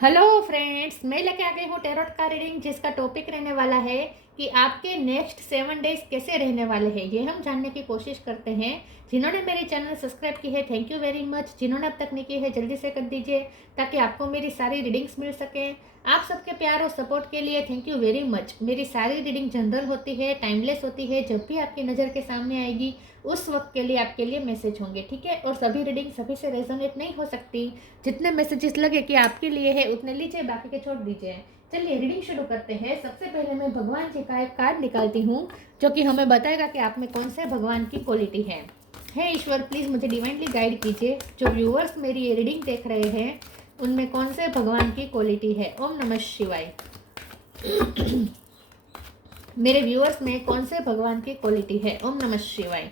Hello friends, मैं लेके आ गई हूँ टैरोट का रीडिंग, जिसका टॉपिक रहने वाला है कि आपके नेक्स्ट 7 डेज कैसे रहने वाले हैं। ये हम जानने की कोशिश करते हैं। जिन्होंने मेरी चैनल सब्सक्राइब की है, थैंक यू वेरी मच। जिन्होंने अब तक नहीं की है, जल्दी से कर दीजिए ताकि आपको मेरी सारी रीडिंग्स मिल सकें। आप सबके प्यार और सपोर्ट के लिए थैंक यू वेरी मच। मेरी सारी रीडिंग जनरल होती है, टाइमलेस होती है। जब भी आपकी नज़र के सामने आएगी उस वक्त के लिए आपके लिए मैसेज होंगे, ठीक है। और सभी रीडिंग सभी से रेजोनेट नहीं हो सकती। जितने मैसेजेस लगे कि आपके लिए है उतने लीजिए, बाकी के छोड़ दीजिए। चलिए रीडिंग शुरू करते हैं। सबसे पहले मैं भगवान जी का एक कार्ड निकालती हूँ जो कि हमें बताएगा कि आप में कौन से भगवान की क्वालिटी है। हे ईश्वर, प्लीज़ मुझे डिवाइनली गाइड कीजिए। जो व्यूअर्स मेरी ये रीडिंग देख रहे हैं उनमें कौन से भगवान की क्वालिटी है। ओम नमः शिवाय। मेरे व्यूअर्स में कौन से भगवान की क्वालिटी है। ओम नमः शिवाय।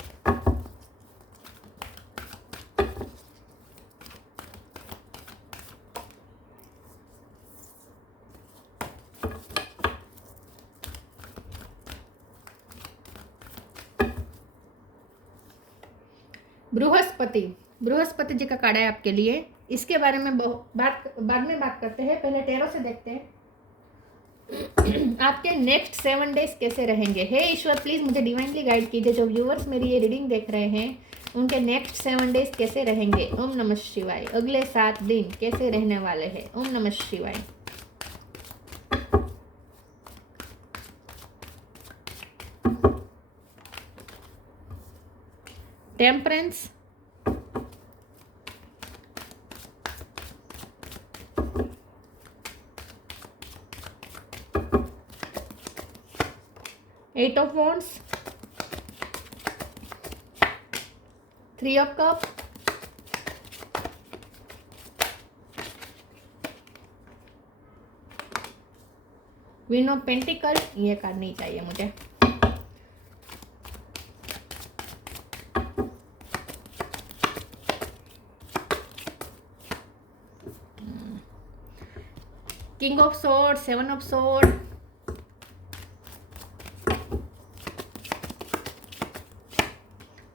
बृहस्पति, बृहस्पति जी का कार्ड है आपके लिए। इसके बारे में बाद में बात करते हैं। पहले टैरो से देखते हैं आपके नेक्स्ट 7 डेज कैसे रहेंगे। हे ईश्वर, प्लीज मुझे डिवाइनली गाइड कीजिए। जो व्यूअर्स मेरी ये रीडिंग देख रहे हैं उनके नेक्स्ट 7 डेज कैसे रहेंगे। ओम नमः शिवाय। अगले 7 दिन कैसे रहने वाले हैं। ओम नमः शिवाय। Temperance, eight of wands, 3 of cup, queen of pentacle. ये कार्ड नहीं चाहिए मुझे। King of sword, 7 of sword,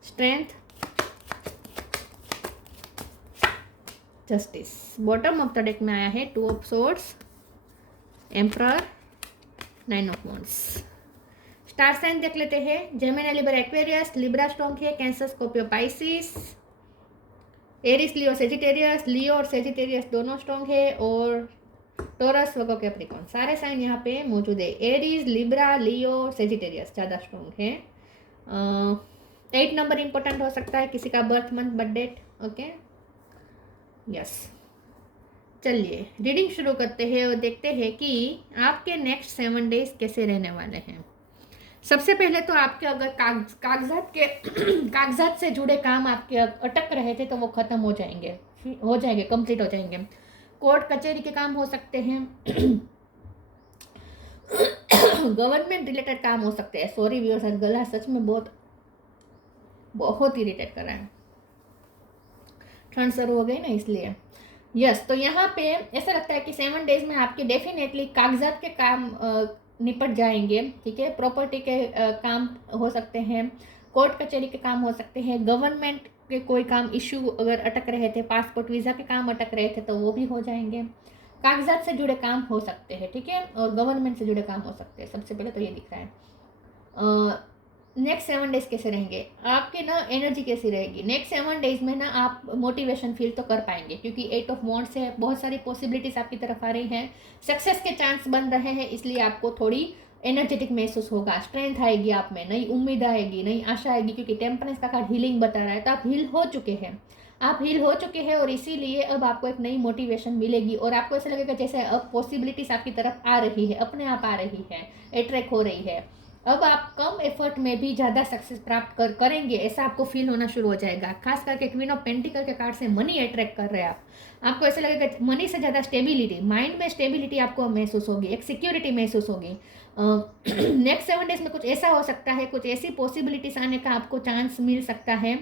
strength, justice. Bottom of the deck में आया है 2 of swords, emperor, 9 of wands. Star sign देख लेते हैं। Gemini, Libra, Aquarius. Libra strong है, Cancer, Scorpio, Pisces. Aries, Leo, Sagittarius. Leo और सेजिटेरियस दोनों strong है। और टोरस, वर्गो, कैप्रिकॉर्न, सारे साइन यहाँ पे मौजूद है। एरीज, लिब्रा, लियो, सेजिटेरियस ज़्यादा स्ट्रॉन्ग है। 8 नंबर इंपॉर्टेंट हो सकता है, किसी का birth month, birth date. Okay, yes. चलिए रीडिंग शुरू करते हैं और देखते हैं कि आपके नेक्स्ट 7 डेज कैसे रहने वाले हैं। सबसे पहले तो आपके अगर कागजात के कागजात से जुड़े काम आपके अटक रहे थे तो वो खत्म हो जाएंगे, कंप्लीट हो जाएंगे। कोर्ट कचहरी के काम हो सकते हैं। गवर्नमेंट रिलेटेड काम हो सकते हैं। सॉरी व्यूअर्स, गला सच में बहुत इरिटेट कर रहा है। ठंड शुरू हो गई ना, इसलिए। यस, तो यहाँ पे ऐसा लगता है कि 7 डेज में आपके डेफिनेटली कागजात के काम निपट जाएंगे, ठीक है। प्रॉपर्टी के काम हो सकते हैं, कोर्ट कचहरी के काम हो सकते हैं, गवर्नमेंट के कोई काम इश्यू अगर अटक रहे थे, पासपोर्ट वीज़ा के काम अटक रहे थे तो वो भी हो जाएंगे। कागजात से जुड़े काम हो सकते हैं, ठीक है, और गवर्नमेंट से जुड़े काम हो सकते हैं। सबसे पहले तो ये दिख रहा है। नेक्स्ट 7 डेज कैसे रहेंगे आपके ना, एनर्जी कैसी रहेगी नेक्स्ट 7 डेज में ना। आप मोटिवेशन फील तो कर पाएंगे क्योंकि 8 ऑफ वॉन्ड्स है, बहुत सारी पॉसिबिलिटीज आपकी तरफ आ रही हैं, सक्सेस के चांस बन रहे हैं, इसलिए आपको थोड़ी एनर्जेटिक महसूस होगा। स्ट्रेंथ आएगी आप में, नई उम्मीद आएगी, नई आशा आएगी, क्योंकि टेम्परेंस का कार्ड हीलिंग बता रहा है। तो आप हील हो चुके हैं, और इसीलिए अब आपको एक नई मोटिवेशन मिलेगी और आपको ऐसा लगेगा जैसे अब पॉसिबिलिटीज आपकी तरफ आ रही है, अपने आप आ रही है, अट्रैक्ट हो रही है। अब आप कम एफर्ट में भी ज़्यादा सक्सेस प्राप्त करेंगे, ऐसा आपको फील होना शुरू हो जाएगा। खास करके क्वीन ऑफ पेंटिकल के कार्ड से मनी अट्रैक्ट कर रहे हैं आपको ऐसा लगेगा मनी से ज़्यादा स्टेबिलिटी, माइंड में स्टेबिलिटी आपको महसूस होगी, एक सिक्योरिटी महसूस होगी। नेक्स्ट 7 डेज में कुछ ऐसा हो सकता है, कुछ ऐसी पॉसिबिलिटीज आने का आपको चांस मिल सकता है।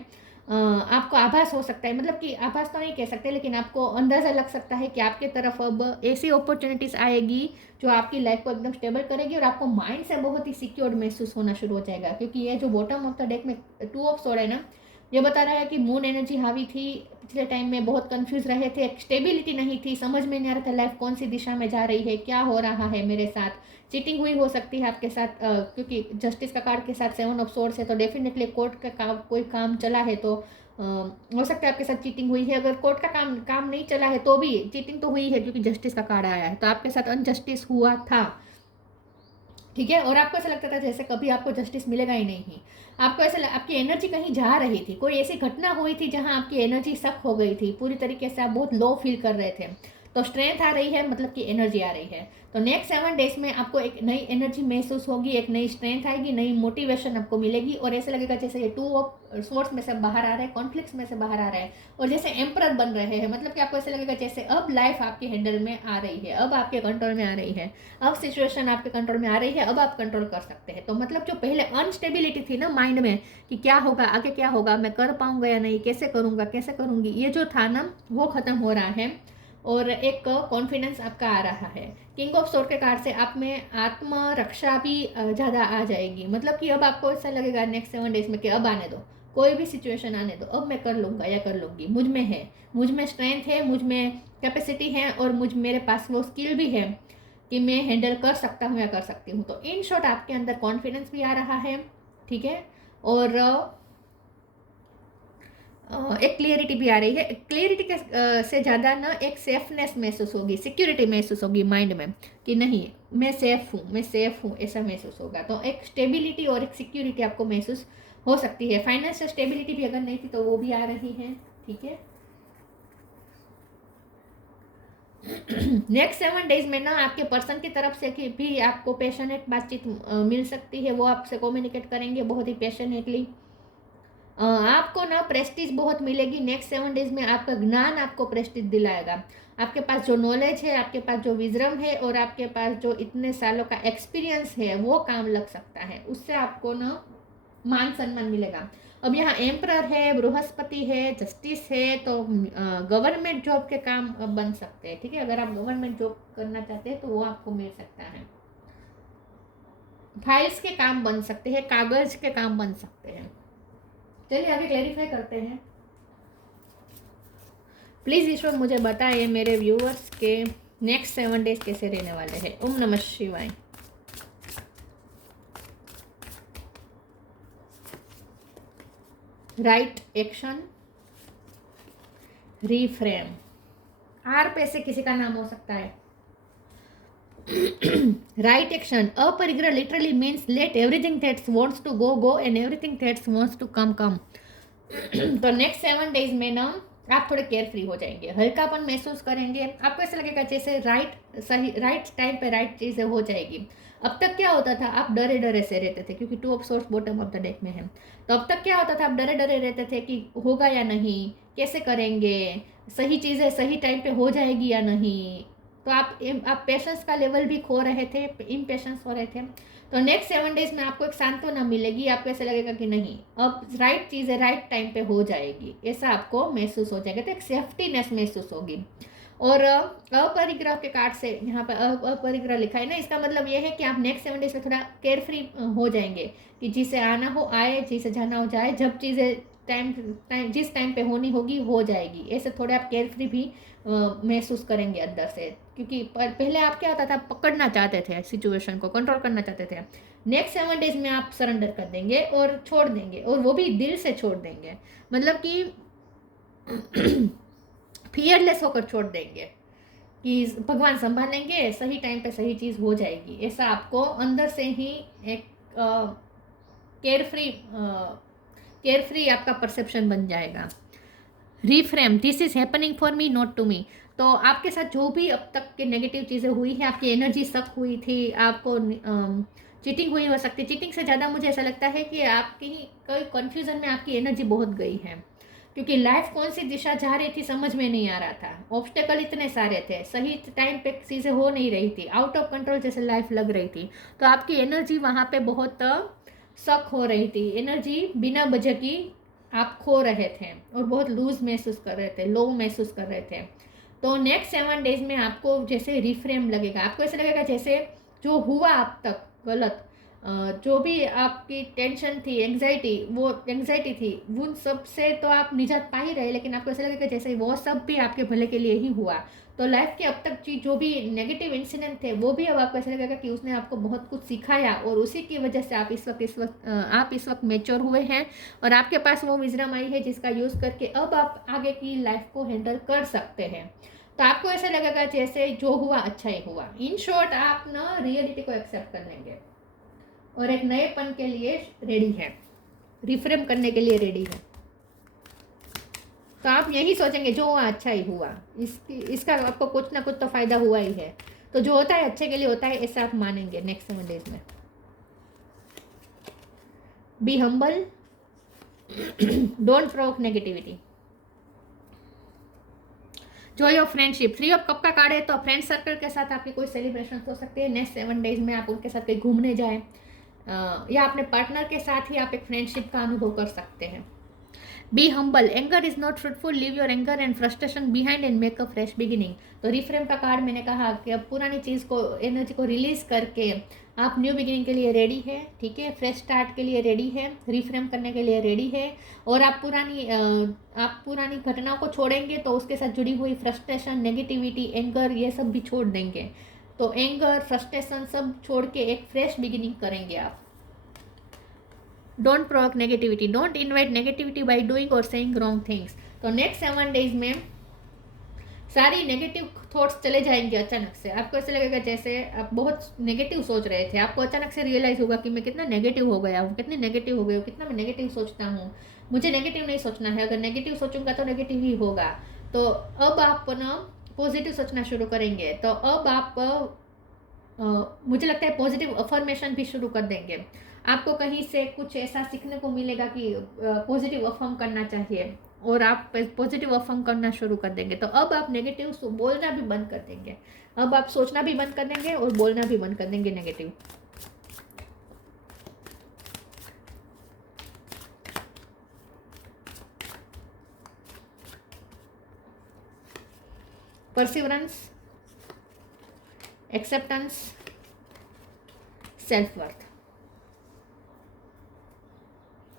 आपको आभास हो सकता है, मतलब कि आभास तो नहीं कह सकते, लेकिन आपको अंदाज़ा लग सकता है कि आपके तरफ अब ऐसी अपॉर्चुनिटीज़ आएगी जो आपकी लाइफ को एकदम स्टेबल करेगी और आपको माइंड से बहुत ही सिक्योर्ड महसूस होना शुरू हो जाएगा। क्योंकि ये जो बॉटम ऑफ द डेक में 2 ऑफ सोर्ड है ना, ये बता रहा है कि मून एनर्जी हावी थी, पिछले टाइम में बहुत कंफ्यूज रहे थे, स्टेबिलिटी नहीं थी, समझ में नहीं आ रहा था लाइफ कौन सी दिशा में जा रही है, क्या हो रहा है मेरे साथ, चीटिंग हुई हो सकती है आपके साथ, क्योंकि जस्टिस का कार्ड के साथ 7 ऑफ सोर्ड्स है, तो डेफिनेटली कोर्ट का काम, कोई काम चला है तो हो सकता है आपके साथ चीटिंग हुई है। अगर कोर्ट का काम नहीं चला है तो भी चीटिंग तो हुई है, क्योंकि जस्टिस का कार्ड आया है, तो आपके साथ अनजस्टिस हुआ था, ठीक है। और आपको ऐसा लगता था जैसे कभी आपको जस्टिस मिलेगा ही नहीं, आपको ऐसा, आपकी एनर्जी कहीं जा रही थी, कोई ऐसी घटना हुई थी जहां आपकी एनर्जी सक हो गई थी, पूरी तरीके से आप बहुत लो फील कर रहे थे, तो स्ट्रेंथ आ रही है, मतलब कि एनर्जी आ रही है। तो नेक्स्ट 7 डेज में आपको एक नई एनर्जी महसूस होगी, एक नई स्ट्रेंथ आएगी, नई मोटिवेशन आपको मिलेगी, और ऐसे लगेगा जैसे ये 2 ऑफ सोर्स में से बाहर आ रहे हैं, कॉन्फ्लिक्ट्स में से बाहर आ रहे हैं, और जैसे एम्परर बन रहे हैं, मतलब कि आपको ऐसे लगेगा जैसे अब लाइफ आपके हैंडल में आ रही है, अब आपके कंट्रोल में आ रही है, अब सिचुएशन आपके कंट्रोल में आ रही है, अब आप कंट्रोल कर सकते हैं। तो मतलब जो पहले अनस्टेबिलिटी थी ना माइंड में कि क्या होगा आगे, क्या होगा, मैं कर पाऊंगा या नहीं, कैसे करूंगा, कैसे करूंगी, ये जो था ना वो खत्म हो रहा है, और एक कॉन्फिडेंस आपका आ रहा है। किंग ऑफ सोर्ड के कार्ड से आप में आत्मरक्षा भी ज़्यादा आ जाएगी, मतलब कि अब आपको ऐसा लगेगा नेक्स्ट 7 डेज में कि अब आने दो, कोई भी सिचुएशन आने दो, अब मैं कर लूँगा या कर लूँगी, मुझ में है, मुझ में स्ट्रेंथ है, मुझ में कैपेसिटी है, और मेरे पास वो स्किल भी है कि मैं हैंडल कर सकता हूँ या कर सकती हूँ। तो इन शॉर्ट आपके अंदर कॉन्फिडेंस भी आ रहा है, ठीक है, और एक क्लियरिटी भी आ रही है। क्लियरिटी के से ज़्यादा ना एक सेफनेस महसूस होगी, सिक्योरिटी महसूस होगी माइंड में कि नहीं मैं सेफ हूँ, ऐसा महसूस होगा। तो एक स्टेबिलिटी और एक सिक्योरिटी आपको महसूस हो सकती है। फाइनेंशियल स्टेबिलिटी भी अगर नहीं थी तो वो भी आ रही है, ठीक है। नेक्स्ट 7 डेज में ना आपके पर्सन की तरफ से भी आपको पैशनेट बातचीत मिल सकती है, वो आपसे कम्युनिकेट करेंगे बहुत ही पैशनेटली। आपको ना प्रेस्टीज बहुत मिलेगी नेक्स्ट 7 डेज में, आपका ज्ञान आपको प्रेस्टीज दिलाएगा, आपके पास जो नॉलेज है, आपके पास जो विजडम है, और आपके पास जो इतने सालों का एक्सपीरियंस है वो काम लग सकता है, उससे आपको ना मान सम्मान मिलेगा। अब यहाँ एम्परर है, बृहस्पति है, जस्टिस है, तो गवर्नमेंट जॉब के काम बन सकते हैं, ठीक है। अगर आप गवर्नमेंट जॉब करना चाहते हैं तो वो आपको मिल सकता है, फाइल्स के काम बन सकते हैं, कागज के काम बन सकते हैं। चलिए आगे क्लैरिफाई करते हैं। प्लीज़ ईश्वर मुझे बताइए मेरे व्यूअर्स के नेक्स्ट 7 डेज कैसे रहने वाले हैं। ओम नमः शिवाय। राइट एक्शन, रीफ्रेम, आर पे से किसी का नाम हो सकता है। राइट एक्शन, अपरिग्रह literally means let everything that's wants to go go and everything that's wants to come come. तो नेक्स्ट 7 डेज में ना आप थोड़े केयर फ्री हो जाएंगे, हल्कापन महसूस करेंगे, आपको ऐसा लगेगा जैसे राइट टाइम पे राइट चीज़ें हो जाएगी। अब तक क्या होता था, आप डरे डरे से रहते थे, क्योंकि 2 of source bottom of the deck में है। तो अब तक क्या होता था, आप डरे डरे रहते थे कि होगा या नहीं, कैसे करेंगे, सही चीज़ें सही टाइम पे हो जाएगी या नहीं। तो आप पेशेंस का लेवल भी खो रहे थे, इम्पेशेंस हो रहे थे। तो नेक्स्ट 7 डेज में आपको एक सांत्वना मिलेगी, आपको ऐसा लगेगा कि नहीं अब राइट चीज़ें राइट टाइम पे हो जाएगी, ऐसा आपको महसूस हो जाएगा। तो एक सेफ्टीनेस महसूस होगी। और अपरिग्रह के कार्ड से यहाँ पर अपरिग्रह लिखा है ना, इसका मतलब ये है कि आप नेक्स्ट 7 डेज में थोड़ा केयर फ्री हो जाएंगे, कि जिसे आना हो आए, जिसे जाना हो जाए, जब चीज़ें जिस टाइम पे होनी होगी हो जाएगी, ऐसे थोड़े आप केयर फ्री भी महसूस करेंगे अंदर से। क्योंकि पहले आप क्या होता था, पकड़ना चाहते थे, सिचुएशन को कंट्रोल करना चाहते थे। नेक्स्ट 7 डेज में आप सरेंडर कर देंगे और छोड़ देंगे, और वो भी दिल से छोड़ देंगे, मतलब कि फियरलेस होकर छोड़ देंगे कि भगवान संभालेंगे, सही टाइम पे सही चीज़ हो जाएगी, ऐसा आपको अंदर से ही एक केयर फ्री आपका परसेप्शन बन जाएगा। Reframe, this is happening for me not to me. तो आपके साथ जो भी अब तक के नेगेटिव चीज़ें हुई हैं, आपकी एनर्जी सक हुई थी, आपको चीटिंग हुई हो सकती है, चीटिंग से ज़्यादा मुझे ऐसा लगता है कि आपकी कोई कन्फ्यूज़न में आपकी एनर्जी बहुत गई है, क्योंकि लाइफ कौन सी दिशा जा रही थी समझ में नहीं आ रहा था, ऑब्स्टेकल इतने सारे थे, सही टाइम पे चीज़ें हो नहीं रही थी, आउट ऑफ कंट्रोल जैसे लाइफ लग रही थी। तो आपकी एनर्जी वहाँ पे बहुत सक हो रही थी, एनर्जी बिना वजह की आप खो रहे थे और बहुत लूज महसूस कर रहे थे, लो महसूस कर रहे थे। तो नेक्स्ट 7 डेज में आपको जैसे रिफ्रेम लगेगा, आपको ऐसा लगेगा जैसे जो हुआ अब तक गलत, जो भी आपकी टेंशन थी, एंग्जाइटी थी, उन सब से तो आप निजात पा ही रहे, लेकिन आपको ऐसा लगेगा जैसे वो सब भी आपके भले के लिए ही हुआ। तो लाइफ के अब तक जो भी नेगेटिव इंसिडेंट थे वो भी अब आपको ऐसा लगेगा कि उसने आपको बहुत कुछ सिखाया, और उसी की वजह से आप इस वक्त मैच्योर हुए हैं, और आपके पास वो विजडम आई है जिसका यूज़ करके अब आप आगे की लाइफ को हैंडल कर सकते हैं। तो आपको ऐसा लगेगा जैसे जो हुआ अच्छा ही हुआ। इन शॉर्ट, आप ना रियलिटी को एक्सेप्ट कर लेंगे और एक नएपन के लिए रेडी है, रिफ्रेम करने के लिए रेडी है। तो आप यही सोचेंगे जो हुआ अच्छा ही हुआ, इसका आपको कुछ ना कुछ तो फायदा हुआ ही है। तो जो होता है अच्छे के लिए होता है, ऐसा आप मानेंगे नेक्स्ट 7 डेज में। Be humble, don't provoke negativity, Joy of friendship. 3 of cup का कार्ड है, तो फ्रेंड सर्कल के साथ आपके कोई सेलिब्रेशन हो सकते हैं नेक्स्ट 7 डेज में। आप उनके साथ कहीं घूमने जाएं, या अपने पार्टनर के साथ ही आप एक फ्रेंडशिप का अनुभव कर सकते हैं। Be humble, anger is not fruitful, leave your anger and frustration behind and make a fresh beginning. तो रिफ्रेम का कार्ड मैंने कहा कि अब पुरानी चीज़ को, एनर्जी को रिलीज करके आप न्यू बिगिनिंग के लिए रेडी है, ठीक है, फ्रेश स्टार्ट के लिए रेडी है, रिफ्रेम करने के लिए रेडी है। और आप पुरानी घटनाओं को छोड़ेंगे तो उसके साथ जुड़ी हुई फ्रस्ट्रेशन, नेगेटिविटी, एंगर, ये सब भी छोड़ देंगे। तो एंगर, फ्रस्ट्रेशन सब छोड़ के एक फ्रेश बिगिनिंग करेंगे आप। Don't provoke negativity, don't invite negativity by doing और सेइंग रॉन्ग थिंग्स। तो नेक्स्ट 7 डेज में सारी नेगेटिव थॉट्स चले जाएंगे अचानक से। आपको ऐसे लगेगा जैसे आप बहुत नेगेटिव सोच रहे थे, आपको अचानक से रियलाइज होगा कि मैं कितना नेगेटिव हो गया हूँ, कितनी नेगेटिव हो गई हूँ, कितना मैं नेगेटिव सोचता हूँ। मुझे नेगेटिव नहीं सोचना है, अगर नेगेटिव सोचूंगा तो नेगेटिव ही होगा। तो अब आप ना पॉजिटिव सोचना शुरू करेंगे। तो अब आप मुझे लगता है पॉजिटिव अफर्मेशन भी शुरू कर देंगे। आपको कहीं से कुछ ऐसा सीखने को मिलेगा कि पॉजिटिव अफर्म करना चाहिए, और आप पॉजिटिव अफर्म करना शुरू कर देंगे। तो अब आप नेगेटिव बोलना भी बंद कर देंगे, अब आप सोचना भी बंद कर देंगे और बोलना भी बंद कर देंगे negative. Perseverance, acceptance, self worth,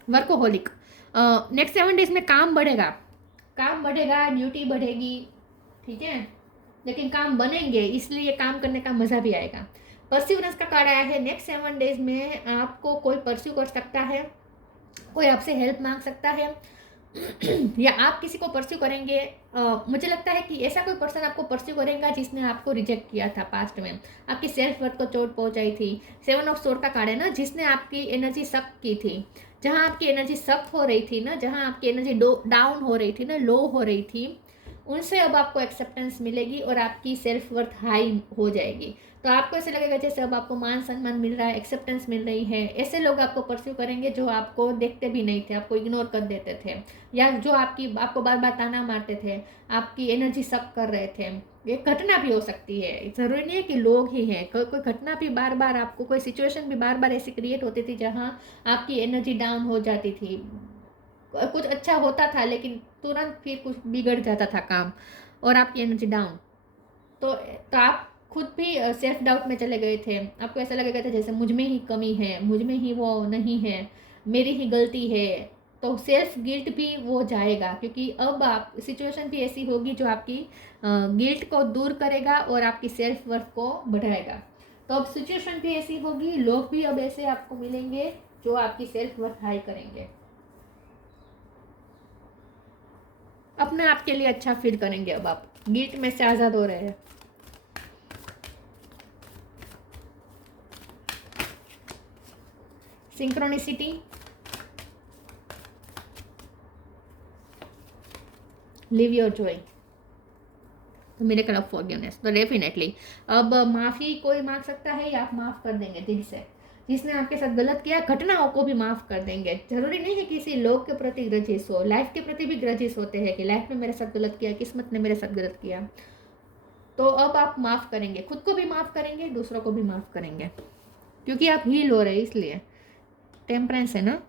workaholic. Next 7 days में काम बढ़ेगा, ड्यूटी बढ़ेगी, ठीक है, लेकिन काम बनेंगे, इसलिए काम करने का मज़ा भी आएगा। परसिवरेंस का कार्ड आया है। नेक्स्ट 7 डेज में आपको कोई परस्यू कर सकता है, कोई आपसे हेल्प मांग सकता है, या आप किसी को परस्यू करेंगे। मुझे लगता है कि ऐसा कोई पर्सन आपको परस्यू करेगा जिसने आपको रिजेक्ट किया था पास्ट में, आपकी सेल्फ वर्थ को चोट पहुंचाई थी। 7 ऑफ सोर्ड का कार्ड है ना, जिसने आपकी एनर्जी सक की थी, जहाँ आपकी एनर्जी सक हो रही थी ना, जहाँ आपकी एनर्जी डाउन हो रही थी ना, लो हो रही थी, उनसे अब आपको एक्सेप्टेंस मिलेगी और आपकी सेल्फ वर्थ हाई हो जाएगी। तो आपको ऐसे लगेगा जैसे अब आपको मान सम्मान मिल रहा है, एक्सेप्टेंस मिल रही है। ऐसे लोग आपको परस्यू करेंगे जो आपको देखते भी नहीं थे, आपको इग्नोर कर देते थे, या जो आपको बार बार ताना मारते थे, आपकी एनर्जी सक कर रहे थे। ये घटना भी हो सकती है, ज़रूरी नहीं है कि लोग ही हैं, कोई घटना भी बार बार आपको, कोई सिचुएशन भी बार बार ऐसी क्रिएट होती थी जहाँ आपकी एनर्जी डाउन हो जाती थी। कुछ अच्छा होता था लेकिन तुरंत फिर कुछ बिगड़ जाता था काम, और आपकी एनर्जी डाउन। तो आप खुद भी सेल्फ डाउट में चले गए थे। आपको ऐसा लगेगा था जैसे मुझ में ही कमी है, मुझ में ही वो नहीं है, मेरी ही गलती है। तो सेल्फ गिल्ट भी वो जाएगा, क्योंकि अब आप सिचुएशन भी ऐसी होगी जो आपकी गिल्ट को दूर करेगा और आपकी सेल्फ वर्थ को बढ़ाएगा। तो अब सिचुएशन भी ऐसी होगी, लोग भी अब ऐसे आपको मिलेंगे जो आपकी सेल्फ वर्थ हाई करेंगे, अपने आप के लिए अच्छा फील करेंगे। अब आप गिल्ट में से आज़ाद हो रहे हैं। सिंक्रोनिसिटी, लिव योर जॉय, तो मेरे तरफ फॉरगिवनेस। तो डेफिनेटली अब माफ़ी कोई मांग सकता है, या आप माफ़ कर देंगे दिल से। जिसने आपके साथ गलत किया, घटनाओं को भी माफ़ कर देंगे। जरूरी नहीं है किसी लोग के प्रति ग्रजेस हो, लाइफ के प्रति भी ग्रजेस होते हैं कि लाइफ ने मेरे साथ गलत किया, किस्मत ने मेरे साथ गलत किया। तो अब आप माफ़ करेंगे, खुद को भी माफ़ करेंगे, दूसरों को भी माफ़ करेंगे, क्योंकि आप हील हो रहे हैं इसलिए। टेम्परेंस है ना।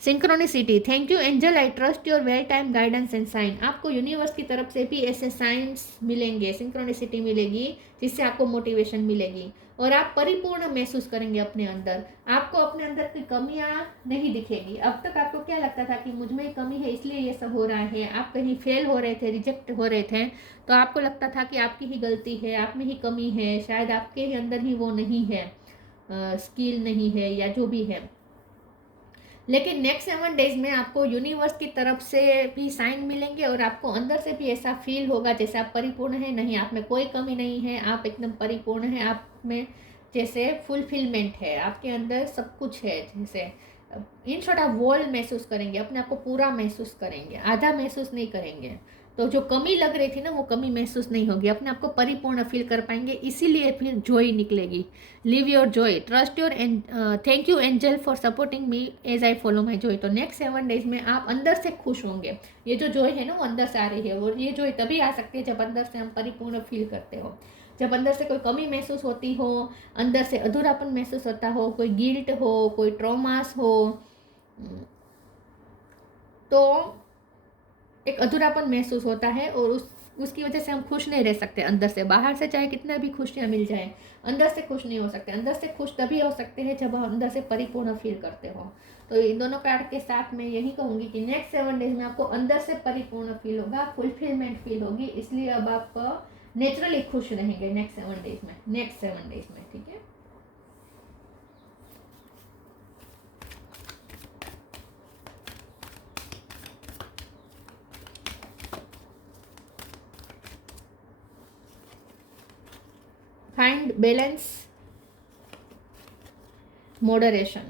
Synchronicity, thank you angel, I trust your well time guidance and sign. आपको यूनिवर्स की तरफ से भी ऐसे साइंस मिलेंगे, सिंक्रोनिसिटी मिलेगी, जिससे आपको मोटिवेशन मिलेगी और आप परिपूर्ण महसूस करेंगे अपने अंदर। आपको अपने अंदर की कमियां नहीं दिखेगी। अब तक आपको क्या लगता था कि मुझ में कमी है इसलिए ये सब हो रहा है, आप कहीं फेल हो रहे थे, रिजेक्ट हो रहे थे, तो आपको लगता था कि आपकी ही गलती है, आप में ही कमी है, शायद आपके ही अंदर ही वो नहीं है, स्किल नहीं है या जो भी है। लेकिन नेक्स्ट 7 डेज में आपको यूनिवर्स की तरफ से भी साइन मिलेंगे और आपको अंदर से भी ऐसा फील होगा जैसे आप परिपूर्ण हैं, नहीं आप में कोई कमी नहीं है, आप एकदम परिपूर्ण हैं, आप में जैसे फुलफिलमेंट है, आपके अंदर सब कुछ है। जैसे इन शॉर्ट आप वॉल महसूस करेंगे, अपने आप को पूरा महसूस करेंगे, आधा महसूस नहीं करेंगे। तो जो कमी लग रही थी ना, वो कमी महसूस नहीं होगी, अपने आप को परिपूर्ण फील कर पाएंगे, इसीलिए फिर जॉय निकलेगी। Live your joy, trust your, and thank you angel for supporting me as I follow my joy. तो नेक्स्ट 7 डेज में आप अंदर से खुश होंगे। ये जो जॉय है ना, वो अंदर से आ रही है, और ये जॉय तभी आ सकती है जब अंदर से हम परिपूर्ण फील करते हो, जब अंदर से कोई कमी महसूस होती हो, अंदर से अधूरापन महसूस होता हो, कोई गिल्ट हो, कोई ट्रॉमास हो, तो एक अधूरापन महसूस होता है और उसकी वजह से हम खुश नहीं रह सकते अंदर से। बाहर से चाहे कितना भी खुशियाँ मिल जाए, अंदर से खुश नहीं हो सकते। अंदर से खुश तभी हो सकते हैं जब हम अंदर से परिपूर्ण फील करते हो। तो इन दोनों कार्ड के साथ मैं यही कहूँगी कि नेक्स्ट 7 डेज में आपको अंदर से परिपूर्ण फील होगा, फुलफिलमेंट फील होगी, इसलिए अब आप नेचुरली खुश रहेंगे नेक्स्ट 7 डेज में, नेक्स्ट 7 डेज में, ठीक है। Find balance, moderation.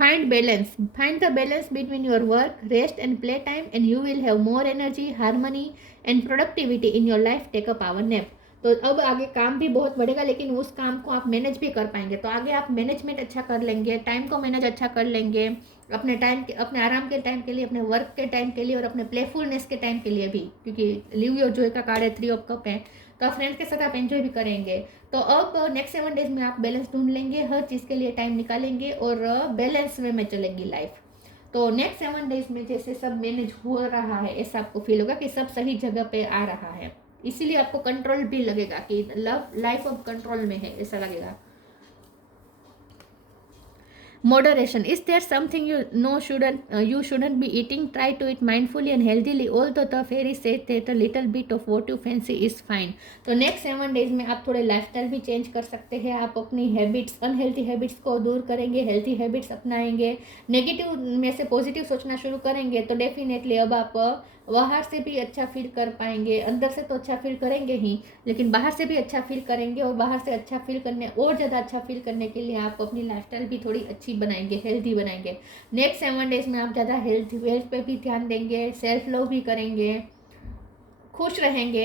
Find balance. Find the balance between your work, rest and playtime, and you will have more energy, harmony and productivity in your life. Take a power nap. तो अब आगे काम भी बहुत बढ़ेगा, लेकिन उस काम को आप मैनेज भी कर पाएंगे। तो आगे आप मैनेजमेंट अच्छा कर लेंगे, टाइम को मैनेज अच्छा कर लेंगे, अपने टाइम के, अपने आराम के टाइम के लिए, अपने वर्क के टाइम के लिए और अपने प्लेफुलनेस के टाइम के लिए भी, क्योंकि लिव योर जॉय का कार्ड है, 3 ऑफ कप है, तो आप फ्रेंड्स के साथ आप एंजॉय भी करेंगे। तो अब नेक्स्ट 7 डेज में आप बैलेंस ढूंढ लेंगे, हर चीज़ के लिए टाइम निकालेंगे और बैलेंस वे में चलेगी लाइफ। तो नेक्स्ट 7 डेज में जैसे सब मैनेज हो रहा है, ऐसा आपको फील होगा कि सब सही जगह पे आ रहा है, इसीलिए आपको कंट्रोल भी लगेगा कि लाइफ अब कंट्रोल में है, ऐसा लगेगा। Moderation. Is there something you know you shouldn't be eating? Try to eat mindfully and healthily. Although the fairy says that a little bit of what you fancy is fine. तो next 7 days में आप थोड़े lifestyle भी change कर सकते हैं। आप अपनी हैबिट्स, अनहेल्थी हैबिट्स को दूर करेंगे, हेल्थी हैबिट्स अपनाएंगे, नेगेटिव में से पॉजिटिव सोचना शुरू करेंगे, तो डेफिनेटली अब आप बाहर से भी अच्छा फील कर पाएंगे। अंदर से तो अच्छा फील करेंगे ही, लेकिन बाहर से भी अच्छा फील करेंगे, और बाहर से अच्छा फील करने, और ज़्यादा अच्छा फील करने के लिए आप अपनी लाइफस्टाइल भी थोड़ी अच्छी बनाएंगे, हेल्थी बनाएंगे। नेक्स्ट 7 डेज में आप ज़्यादा हेल्थ पे भी ध्यान देंगे, सेल्फ लव भी करेंगे, खुश रहेंगे,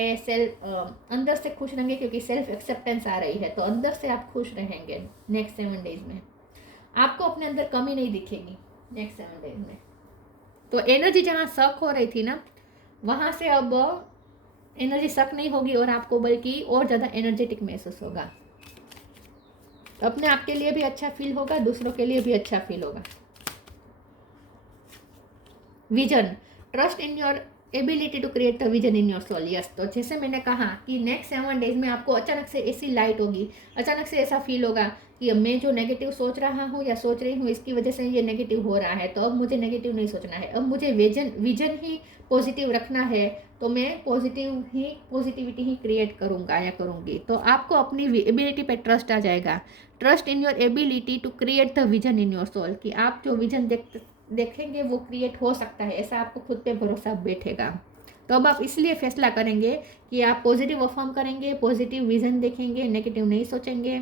अंदर से खुश रहेंगे, क्योंकि सेल्फ एक्सेप्टेंस आ रही है, तो अंदर से आप खुश रहेंगे। नेक्स्ट 7 डेज में आपको अपने अंदर कमी नहीं दिखेगी नेक्स्ट 7 डेज में। तो एनर्जी जहाँ सक हो रही थी ना, वहाँ से अब एनर्जी सक नहीं होगी, और आपको बल्कि और ज़्यादा एनर्जेटिक महसूस होगा। अपने आप के लिए भी अच्छा फील होगा, दूसरों के लिए भी अच्छा फील होगा। Vision, trust in your ability to create the vision in your soul. Yes, तो जैसे मैंने कहा कि नेक्स्ट 7 डेज में आपको अचानक से ऐसी लाइट होगी, अचानक से ऐसा फील होगा कि अब मैं जो नेगेटिव सोच रहा हूँ या सोच रही हूँ, इसकी वजह से ये नेगेटिव हो रहा है, तो अब मुझे नेगेटिव नहीं सोचना है, अब मुझे विजन ही पॉजिटिव रखना है, तो मैं पॉजिटिविटी ही क्रिएट करूँगा या करूँगी। तो आपको अपनी एबिलिटी पे ट्रस्ट आ जाएगा। Trust in your ability to create the vision in your soul, कि आप जो विजन देखेंगे वो क्रिएट हो सकता है, ऐसा आपको खुद पे भरोसा बैठेगा। तो अब आप इसलिए फैसला करेंगे कि आप पॉजिटिव अफर्म करेंगे, पॉजिटिव विजन देखेंगे, नेगेटिव नहीं सोचेंगे।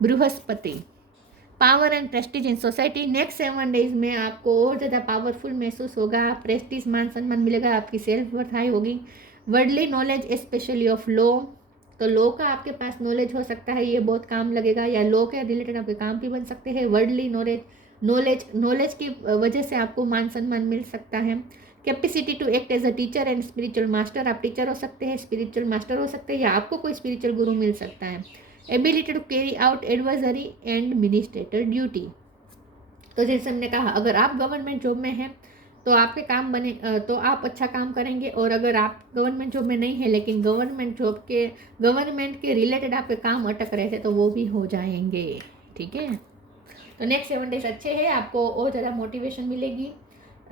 Brihaspati, power and Prestige in society. Next 7 days में आपको और ज़्यादा पावरफुल महसूस होगा, प्रेस्टीज, मान सम्मान मिलेगा, आपकी सेल्फ वर्थ हाई होगी। Worldly knowledge specially of law, तो लॉ का आपके पास नॉलेज हो सकता है, ये बहुत काम लगेगा, या लॉ के रिलेटेड आपके काम भी बन सकते हैं। वर्डली नॉलेज की वजह से आपको मान सम्मान मिल सकता है। Capacity to act as a teacher and spiritual master, आप टीचर हो सकते हैं, स्पिरिचुअल मास्टर हो सकते हैं, या आपको कोई स्पिरिचुअल गुरु मिल सकता है। Ability to carry out advisory and administrator duty. तो जैसे हमने कहा, अगर आप गवर्नमेंट जॉब में हैं तो आपके काम बने तो आप अच्छा काम करेंगे, और अगर आप गवर्नमेंट जॉब में नहीं है लेकिन गवर्नमेंट के रिलेटेड आपके काम अटक रहे थे तो वो भी हो जाएंगे। ठीक है, तो नेक्स्ट 7 डेज अच्छे हैं, आपको और ज़्यादा मोटिवेशन मिलेगी,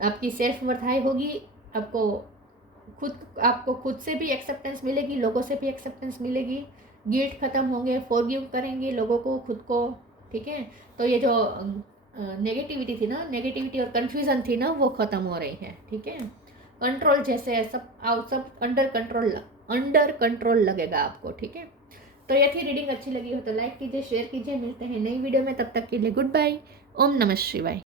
आपकी सेल्फ वर्थ हाई होगी, आपको खुद से भी एक्सेप्टेंस मिलेगी, लोगों से भी एक्सेप्टेंस मिलेगी, गिल्ट खत्म होंगे, फॉरगिव करेंगे लोगों को, खुद को। ठीक है, तो ये जो नेगेटिविटी और कन्फ्यूज़न थी ना, वो ख़त्म हो रही है। ठीक है, कंट्रोल जैसे सब अंडर कंट्रोल लगेगा आपको। ठीक है, तो ये थी रीडिंग। अच्छी लगी हो तो लाइक कीजिए, शेयर कीजिए। मिलते हैं नई वीडियो में, तब तक के लिए गुड बाय। ओम नमः शिवाय।